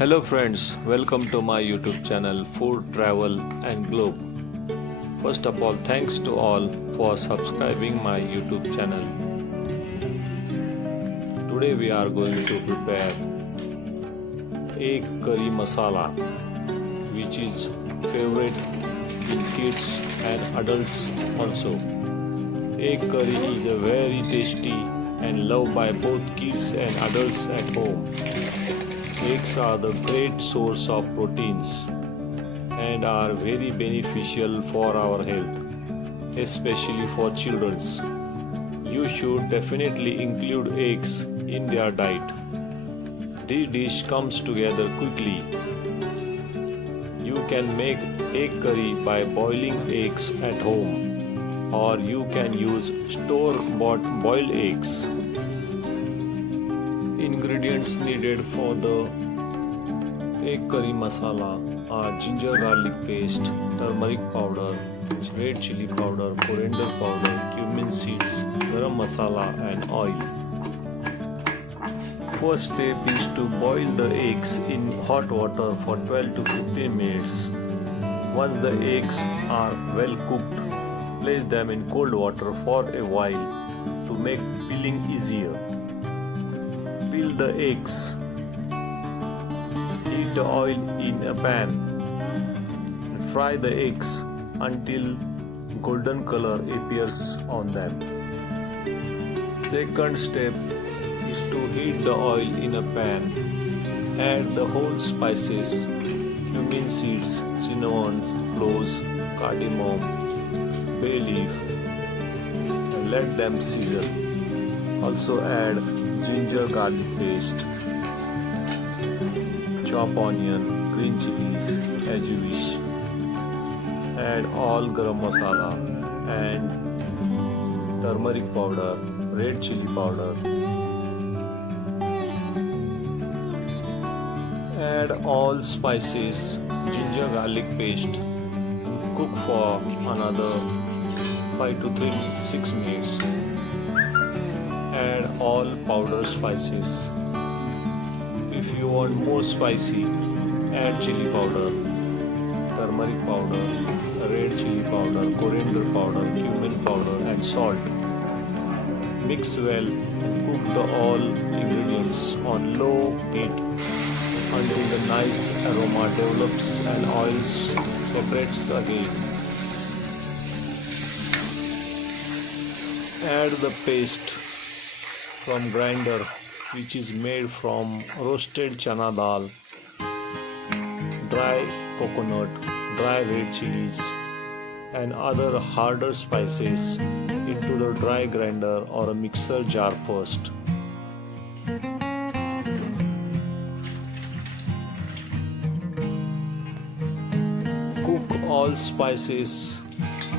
Hello friends, welcome to my YouTube channel Food, Travel and Globe. First of all, thanks to all for subscribing my YouTube channel. Today we are going to prepare egg curry masala, which is favorite in kids and adults also. Egg curry is a very tasty and loved by both kids and adults at home. Eggs are the great source of proteins and are very beneficial for our health, especially for children. You should definitely include eggs in their diet. This dish comes together quickly. You can make egg curry by boiling eggs at home, or you can use store-bought boiled eggs. Ingredients needed for the egg curry masala are ginger garlic paste, turmeric powder, red chili powder, coriander powder, cumin seeds, garam masala and oil. First step is to boil the eggs in hot water for 12 to 15 minutes. Once the eggs are well cooked, place them in cold water for a while to make peeling easier. Peel the eggs. Heat the oil in a pan and fry the eggs until golden color appears on them. Second step is to heat the oil in a pan. Add the whole spices, cumin seeds, cinnamon, cloves, cardamom, bay leaf, and let them sizzle. Also add ginger garlic paste, chop onion, green chilies as you wish. Add all garam masala and turmeric powder, red chili powder. Add all spices, ginger garlic paste. Cook for another 5 to 6 minutes. Add all powder spices. If you want more spicy, add chili powder, turmeric powder, red chili powder, coriander powder, cumin powder and salt. Mix well and cook the all ingredients on low heat until the nice aroma develops and oil separates again. Add the paste from grinder, which is made from roasted chana dal, dry coconut, dry red chilies and other harder spices into the dry grinder or a mixer jar first. Cook all spices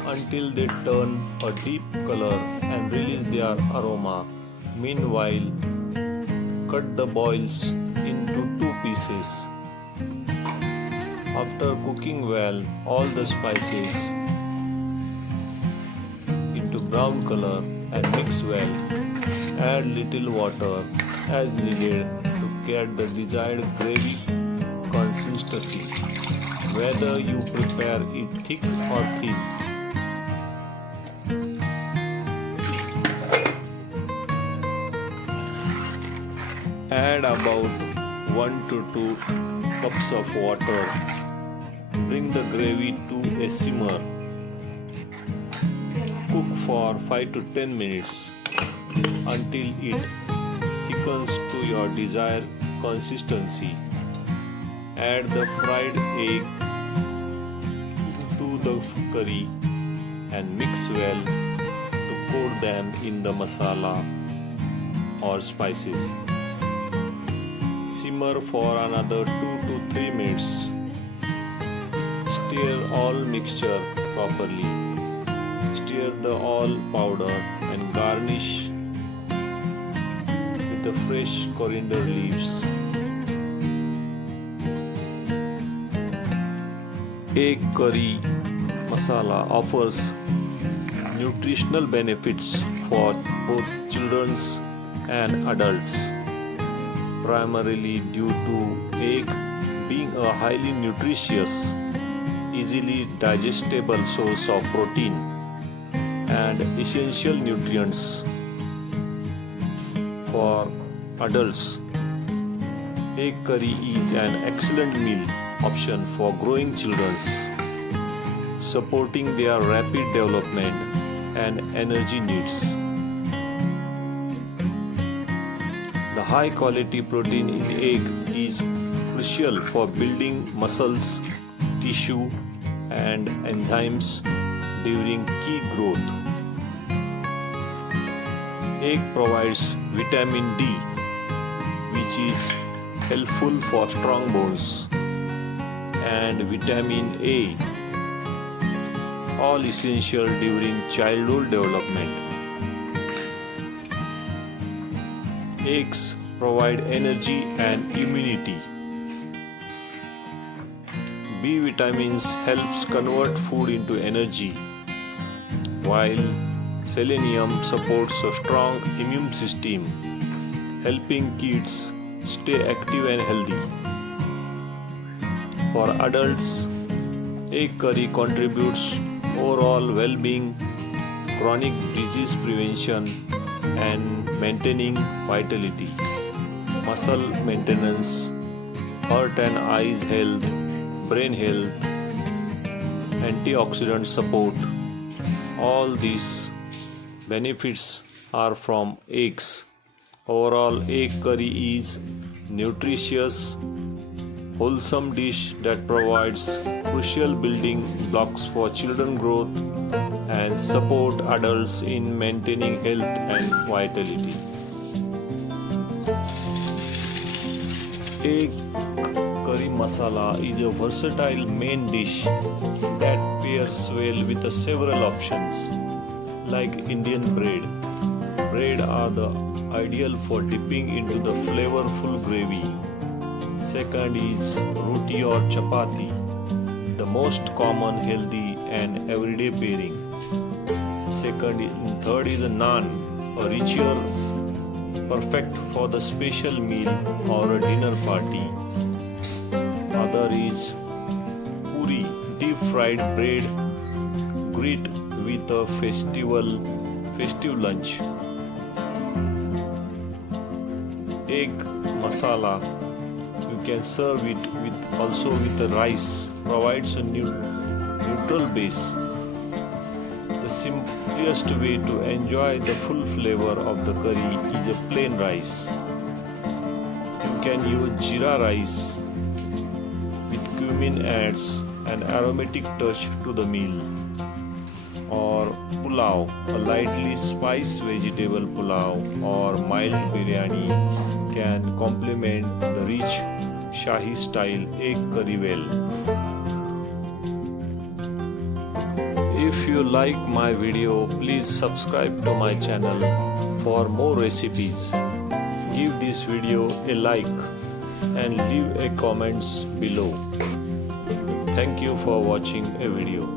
until they turn a deep color and release their aroma. Meanwhile, cut the boils into 2 pieces. After cooking well all the spices into brown color and mix well, add little water as needed to get the desired gravy consistency, whether you prepare it thick or thin. Add about 1 to 2 cups of water. Bring the gravy to a simmer. Cook for 5 to 10 minutes until it thickens to your desired consistency. Add the fried egg to the curry and mix well to coat them in the masala or spices. Simmer for another 2 to 3 minutes. Stir all mixture properly. Stir the all powder and garnish with the fresh coriander leaves. Egg curry masala offers nutritional benefits for both children and adults. primarily due to egg a highly nutritious, easily digestible source of protein and essential nutrients for adults. Egg curry is an excellent meal option for growing children, supporting their rapid development and energy needs. The high quality protein in egg is crucial for building muscles, tissue, and enzymes during key growth. Egg provides vitamin D, which is helpful for strong bones, and vitamin A, all essential during childhood development. Eggs provide energy and immunity. B vitamins helps convert food into energy, while selenium supports a strong immune system, helping kids stay active and healthy. For adults, egg curry contributes overall well-being, chronic disease prevention, and maintaining vitality, muscle maintenance, heart and eyes health, brain health, antioxidant support. All these benefits are from eggs. Overall, egg curry is nutritious, wholesome dish that provides crucial building blocks for children growth and support adults in maintaining health and vitality. Egg curry masala is a versatile main dish that pairs well with several options like Indian bread. Bread are the ideal for dipping into the flavorful gravy. Second is roti or chapati, the most common healthy and everyday pairing. Third is a naan, a richer, perfect for the special meal or a dinner party. Other is puri, deep fried bread, great with a festive lunch. Egg masala, you can serve it with the rice, provides a neutral base. The simplest way to enjoy the full flavor of the curry is a plain rice. You can use jeera rice with cumin adds an aromatic touch to the meal, or pulao, a lightly spiced vegetable pulao or mild biryani can complement the rich Shahi style egg curry well. If you like my video, please subscribe to my channel for more recipes. Give this video a like and leave a comments below. Thank you for watching a video.